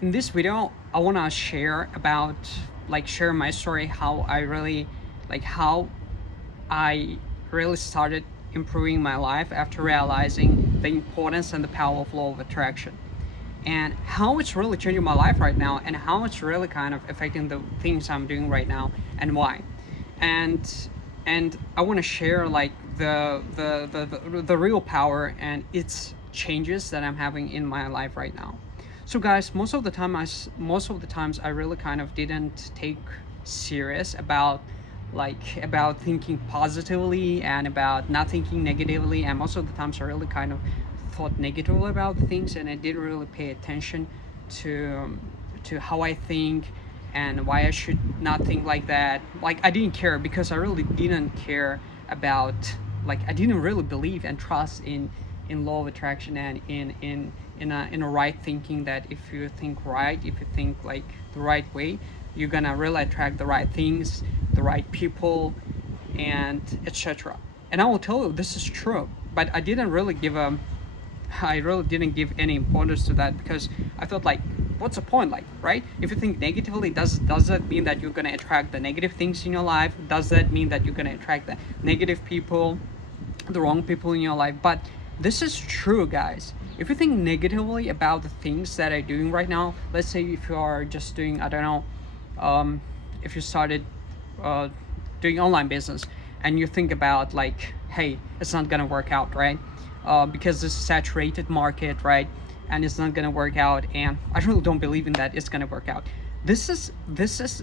In this video, I want to share about share my story, how I really started improving my life after realizing the importance and the power of law of attraction, and how it's really changing my life right now, and how it's really kind of affecting the things I'm doing right now, and why. And and I want to share like the real power and its changes that I'm having in my life right now. So guys, most of the times I really kind of didn't take serious about about thinking positively and about not thinking negatively, and most of the times I really kind of thought negatively about things, and I didn't really pay attention to how I think and why I should not think like that. Like, I didn't care because I really didn't care about, I didn't really believe and trust in law of attraction and in a right thinking, that if you think right, if you think like the right way, you're gonna really attract the right things, the right people, and etc. And I will tell you this is true, but I really didn't give any importance to that, because I thought, like, what's the point, like, right? If you think negatively, does that mean that you're going to attract the negative things in your life? Does that mean that you're going to attract the negative people, the wrong people in your life? But this is true, guys. If you think negatively about the things that I'm doing right now, let's say if you are just doing, I don't know, if you started uh, doing online business, and you think about, like, hey, it's not gonna work out, right? Because this saturated market, right? And it's not gonna work out, and I really don't believe in that it's gonna work out. This is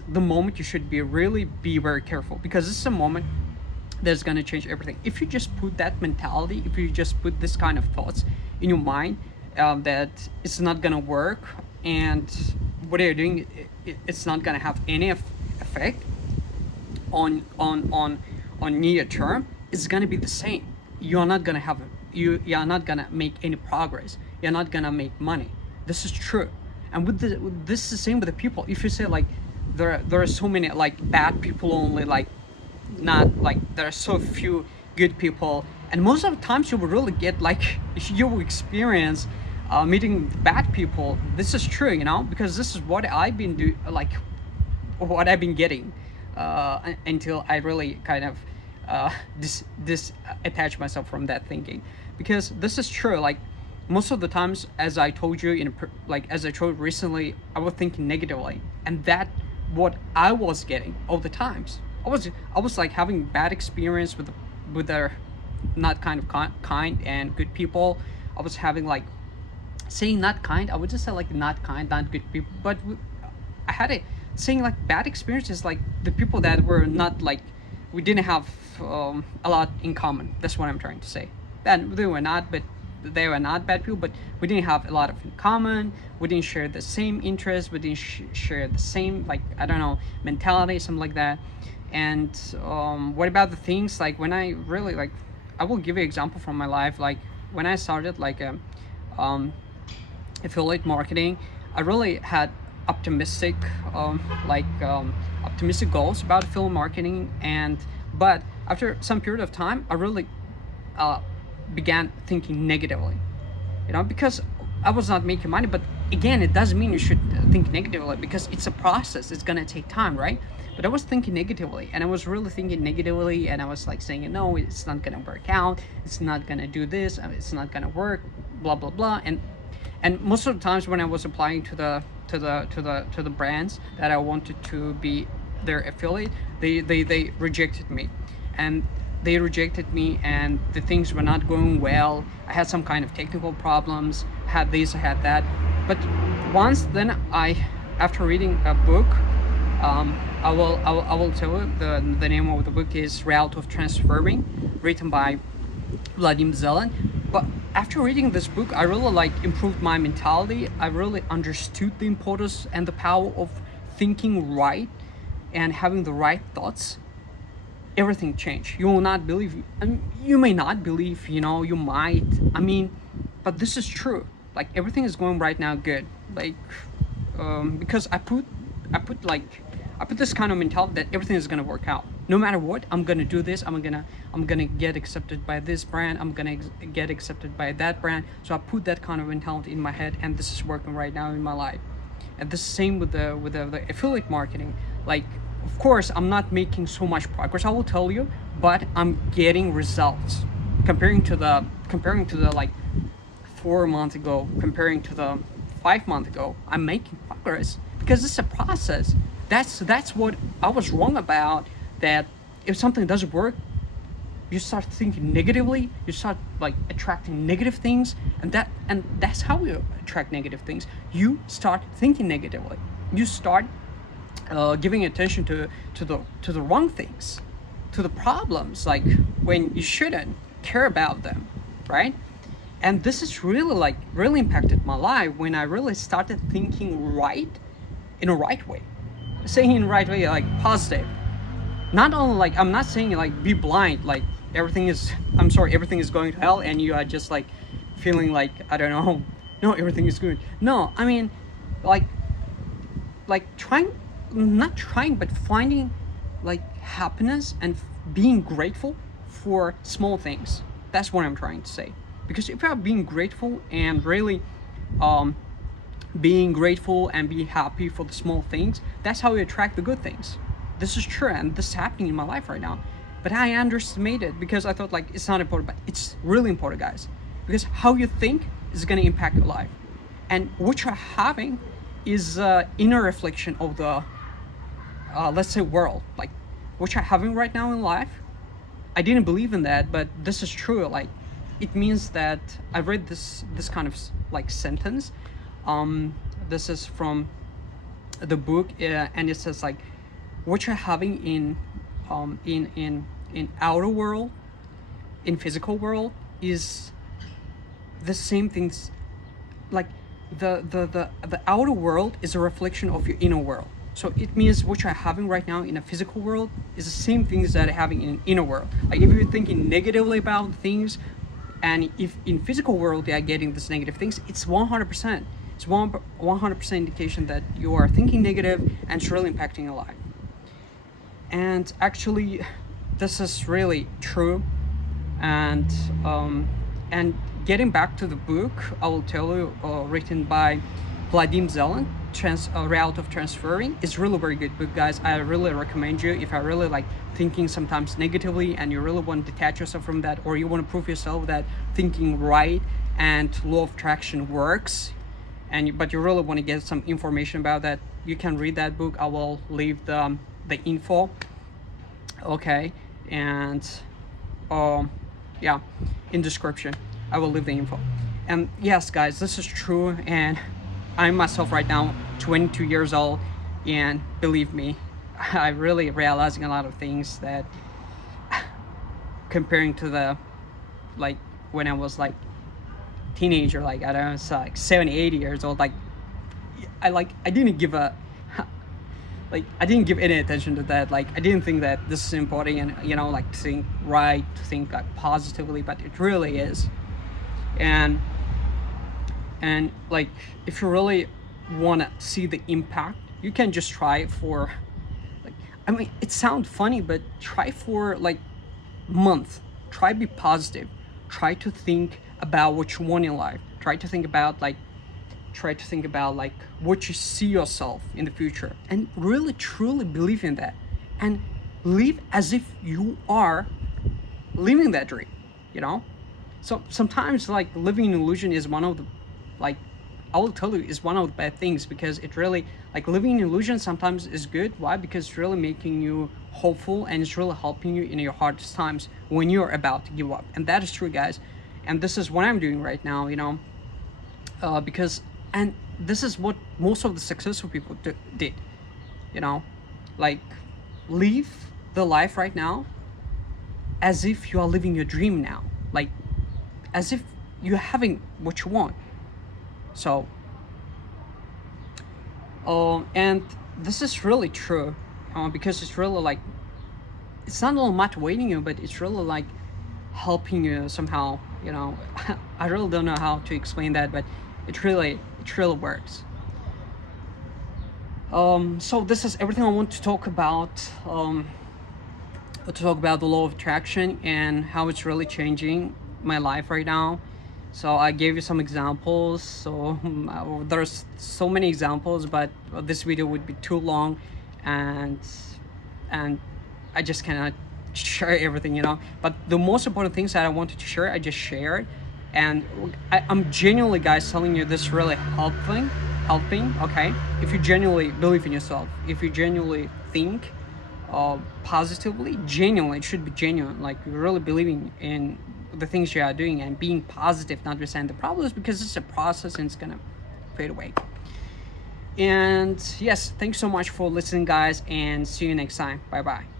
the moment you should be very careful, because this is a moment that's gonna change everything. If you just put that mentality, if you just put this kind of thoughts in your mind, that it's not gonna work, and what you're doing, it's not gonna have any effect on near term, it's gonna be the same. You're not gonna have you're not gonna make any progress. You're not gonna make money. This is true. And this is the same with the people. If you say, like, there are so many, like, bad people only, like, not like there are so few good people, and most of the times you will really get, like, you will experience meeting bad people. This is true, because this is what I've been what I've been getting, until I really kind of this attach myself from that thinking, because this is true. Like, most of the times, as I told you as I told recently, I was thinking negatively, and that what I was getting all the times. I was like having bad experience with the not kind of kind and good people. I was having, like, saying not kind. I would just say, like, not kind, not good people, but I had a saying, like, bad experiences, like the people that were not, like, we didn't have a lot in common. That's what I'm trying to say. And they were not bad people, but we didn't have a lot of in common. We didn't share the same interests. We didn't share the same, like, I don't know, mentality, something like that. And what about the things, like, when I really, like, I will give you an example from my life. Like, when I started, like, um, affiliate marketing, I really had optimistic optimistic goals about affiliate marketing. And but after some period of time, I really uh, began thinking negatively, because I was not making money. But again, it doesn't mean you should think negatively, because it's a process. It's gonna take time, right? But I was thinking negatively, and I was really thinking negatively, and I was, like, saying, no, it's not gonna work out. It's not gonna do this. It's not gonna work. Blah blah blah. And most of the times when I was applying to the brands that I wanted to be their affiliate, they rejected me, and and the things were not going well. I had some kind of technical problems. I had this, I had that. But once then after reading a book, I will tell you the name of the book is Reality of Transurfing, written by Vladim Zeland. But after reading this book, I really, like, improved my mentality. I really understood the importance and the power of thinking right and having the right thoughts. Everything changed. You will not believe. I mean, you may not believe. You might. I mean, but this is true. Like, everything is going right now good. Like, because I put this kind of mentality that everything is gonna work out. No matter what, I'm gonna do this. I'm gonna get accepted by this brand. I'm gonna get accepted by that brand. So I put that kind of mentality in my head, and this is working right now in my life. And the same with the affiliate marketing. Like, of course, I'm not making so much progress, I will tell you, but I'm getting results. Comparing to the like 4 months ago, comparing to the 5 months ago, I'm making progress because it's a process. That's what I was wrong about. That if something doesn't work, you start thinking negatively, you start like attracting negative things, and that's how you attract negative things. You start thinking negatively, you start giving attention to the wrong things, to the problems, like when you shouldn't care about them, right? And this is really like really impacted my life when I really started thinking right, in a right way, saying in right way, like positive. Not only like, I'm not saying like be blind, like everything is, I'm sorry, everything is going to hell and you are just like feeling like, I don't know, no, everything is good. No, I mean, like trying, not trying, but finding like happiness and being grateful for small things. That's what I'm trying to say. Because if you are being grateful and really being grateful and be happy for the small things, that's how you attract the good things. This is true, and this is happening in my life right now. But I underestimated because I thought like it's not important, but it's really important, guys. Because how you think is going to impact your life, and what you're having is inner reflection of the let's say world. Like what you're having right now in life, I didn't believe in that, but this is true. Like it means that I read this kind of like sentence. This is from the book, and it says like what you're having in outer world, in physical world, is the same things. Like the outer world is a reflection of your inner world. So it means what you're having right now in a physical world is the same things that are having in an inner world. Like if you're thinking negatively about things, and if in physical world they are getting these negative things, it's 100%. It's 100% indication that you are thinking negative and it's really impacting your life. And actually, this is really true. And getting back to the book, I will tell you, written by Vladim Zeland, Route of Transurfing, is really very good book, guys. I really recommend you if I really like thinking sometimes negatively and you really want to detach yourself from that, or you want to prove yourself that thinking right and law of attraction works, but you really want to get some information about that, you can read that book. I will leave the info, okay, and yeah, in description I will leave the info. And yes, guys, this is true, and I'm myself right now 22 years old, and believe me, I'm really realizing a lot of things that comparing to the like when I was like teenager, like I don't know, it's like 70, 80 years old, like I didn't give a like I didn't give any attention to that. Like I didn't think that this is important, and you know, like to think right, to think like positively, but it really is. And like if you really want to see the impact, you can just try it for like, I mean, it sounds funny, but try for like month. Try be positive. Try to think about what you want in life. Try to think about like what you see yourself in the future, and really truly believe in that, and live as if you are living that dream, you know. So sometimes like living in illusion is one of the, like I will tell you, is one of the bad things, because it really, like living in illusion sometimes is good. Why? Because it's really making you hopeful, and it's really helping you in your hardest times when you're about to give up. And that is true, guys. And this is what I'm doing right now, you know, because, and this is what most of the successful people did, you know, like live the life right now as if you are living your dream now, like as if you're having what you want. So and this is really true, because it's really like, it's not only motivating you, but it's really like helping you somehow, you know. I really don't know how to explain that, but it really works. So this is everything I want to talk about, the law of attraction and how it's really changing my life right now. So I gave you some examples. So there's so many examples, but this video would be too long, and I just cannot share everything, you know. But the most important things that I wanted to share, I just shared, and I'm genuinely, guys, telling you this really helping. Okay, if you genuinely believe in yourself, if you genuinely think positively, genuinely, it should be genuine, like you're really believing in the things you are doing and being positive, not understand the problems, because it's a process and it's gonna fade away. And yes, thanks so much for listening, guys, and see you next time. Bye bye.